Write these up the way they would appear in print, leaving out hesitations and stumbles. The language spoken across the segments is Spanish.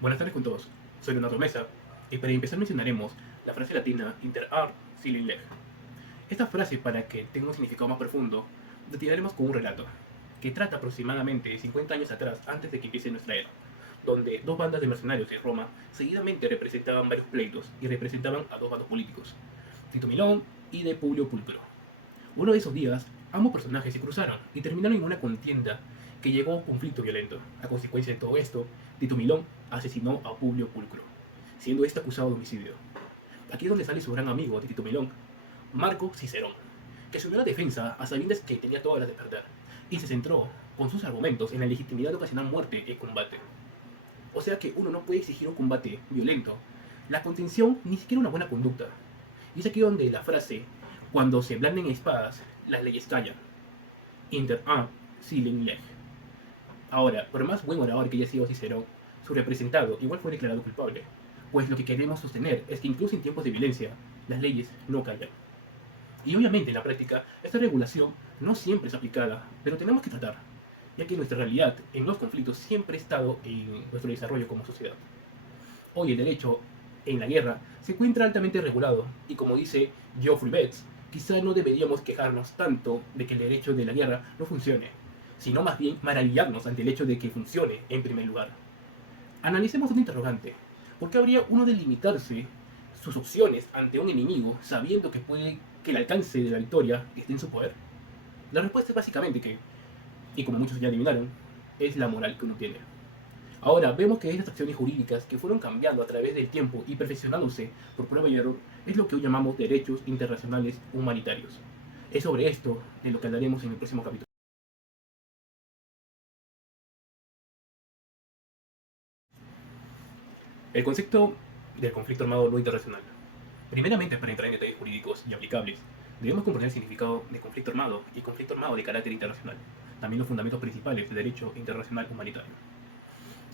Buenas tardes con todos, soy Leonardo Mesa y para empezar mencionaremos la frase latina inter art silim leg. Esta frase, para que tenga un significado más profundo, la tiraremos con un relato que trata aproximadamente 50 años atrás, antes de que empiece nuestra era, donde dos bandas de mercenarios de Roma seguidamente representaban varios pleitos y representaban a dos bandos políticos, Tito Milón y de Publio Pulcro. Uno de esos días, ambos personajes se cruzaron y terminaron en una contienda que llegó a un conflicto violento. A consecuencia de todo esto, Tito Milón asesinó a Publio Pulcro, siendo este acusado de homicidio. Aquí es donde sale su gran amigo de Tito Milón, Marco Cicerón, que asumió la defensa a sabiendas que tenía todas las de perder, y se centró con sus argumentos en la legitimidad de ocasionar muerte en combate. O sea que uno no puede exigir un combate violento, la contención, ni siquiera una buena conducta. Y es aquí donde la frase, cuando se blanden espadas, las leyes callan. Inter a silim leg. Ahora, por más buen orador que haya sido Cicerón, su representado igual fue declarado culpable, pues lo que queremos sostener es que incluso en tiempos de violencia, las leyes no callan. Y obviamente en la práctica, esta regulación no siempre es aplicada, pero tenemos que tratar, ya que nuestra realidad en los conflictos siempre ha estado en nuestro desarrollo como sociedad. Hoy el derecho en la guerra se encuentra altamente regulado, y como dice Geoffrey Betts, quizá no deberíamos quejarnos tanto de que el derecho de la guerra no funcione, sino más bien maravillarnos ante el hecho de que funcione en primer lugar. Analicemos un interrogante. ¿Por qué habría uno de limitarse sus opciones ante un enemigo sabiendo que puede que el alcance de la victoria esté en su poder? La respuesta es básicamente que, y como muchos ya adivinaron, es la moral que uno tiene. Ahora, vemos que estas acciones jurídicas que fueron cambiando a través del tiempo y perfeccionándose por prueba y error es lo que hoy llamamos derechos internacionales humanitarios. Es sobre esto de lo que hablaremos en el próximo capítulo. El concepto del conflicto armado no internacional. Primeramente, para entrar en detalles jurídicos y aplicables, debemos comprender el significado de conflicto armado y conflicto armado de carácter internacional, también los fundamentos principales del derecho internacional humanitario.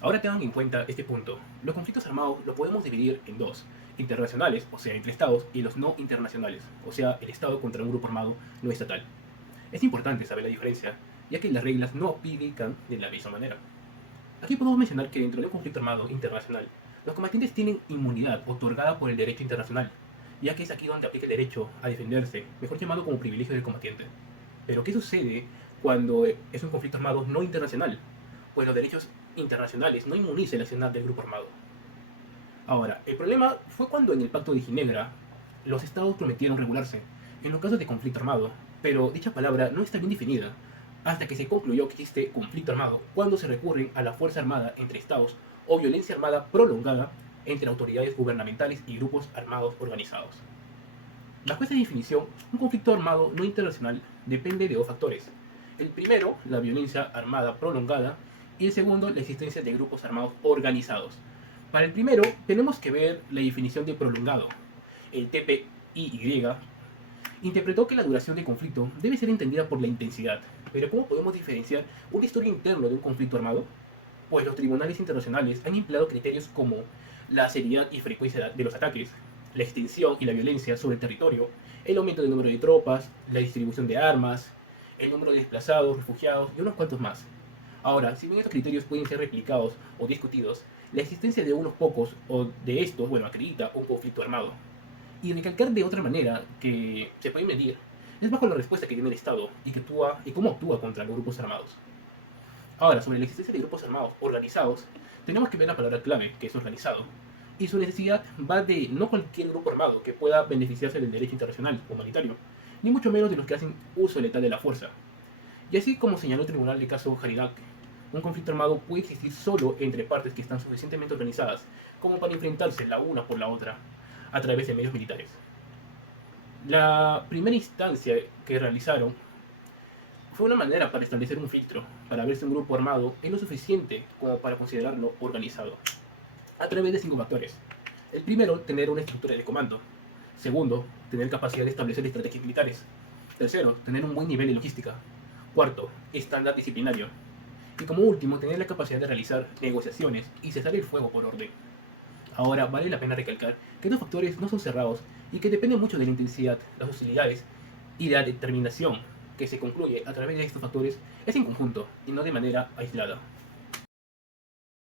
Ahora tengan en cuenta este punto. Los conflictos armados los podemos dividir en dos: internacionales, o sea, entre estados, y los no internacionales, o sea, el estado contra un grupo armado no estatal. Es importante saber la diferencia, ya que las reglas no aplican de la misma manera. Aquí podemos mencionar que dentro de un conflicto armado internacional, los combatientes tienen inmunidad otorgada por el derecho internacional, ya que es aquí donde aplica el derecho a defenderse, mejor llamado como privilegio del combatiente. Pero ¿qué sucede cuando es un conflicto armado no internacional? Pues los derechos internacionales no inmunizan el accionar del grupo armado. Ahora, el problema fue cuando en el Pacto de Ginebra los estados prometieron regularse en los casos de conflicto armado, pero dicha palabra no está bien definida, hasta que se concluyó que existe conflicto armado cuando se recurren a la fuerza armada entre estados o violencia armada prolongada entre autoridades gubernamentales y grupos armados organizados. Bajo esta definición, un conflicto armado no internacional depende de dos factores. El primero, la violencia armada prolongada, y el segundo, la existencia de grupos armados organizados. Para el primero, tenemos que ver la definición de prolongado. El TPIY interpretó que la duración del conflicto debe ser entendida por la intensidad. Pero ¿cómo podemos diferenciar una historia interna de un conflicto armado? Pues los tribunales internacionales han empleado criterios como la seriedad y frecuencia de los ataques, la extensión y la violencia sobre el territorio, el aumento del número de tropas, la distribución de armas, el número de desplazados, refugiados y unos cuantos más. Ahora, si bien estos criterios pueden ser replicados o discutidos, la existencia de unos pocos o de estos, bueno, acredita un conflicto armado. Y recalcar de otra manera que se puede medir es bajo la respuesta que tiene el Estado y, que actúa, y cómo actúa contra los grupos armados. Ahora, sobre la existencia de grupos armados organizados, tenemos que ver la palabra clave, que es organizado. Y su necesidad va de no cualquier grupo armado que pueda beneficiarse del derecho internacional humanitario, ni mucho menos de los que hacen uso letal de la fuerza. Y así como señaló el tribunal de caso Jaridak, un conflicto armado puede existir solo entre partes que están suficientemente organizadas como para enfrentarse la una por la otra a través de medios militares. La primera instancia que realizaron fue una manera para establecer un filtro, para ver si un grupo armado es lo suficiente como para considerarlo organizado, a través de 5 factores. El primero, tener una estructura de comando. Segundo, tener capacidad de establecer estrategias militares. Tercero, tener un buen nivel de logística. Cuarto, estándar disciplinario. Y como último, tener la capacidad de realizar negociaciones y cesar el fuego por orden. Ahora, vale la pena recalcar que estos factores no son cerrados y que dependen mucho de la intensidad, las hostilidades y la determinación que se concluye a través de estos factores es en conjunto y no de manera aislada.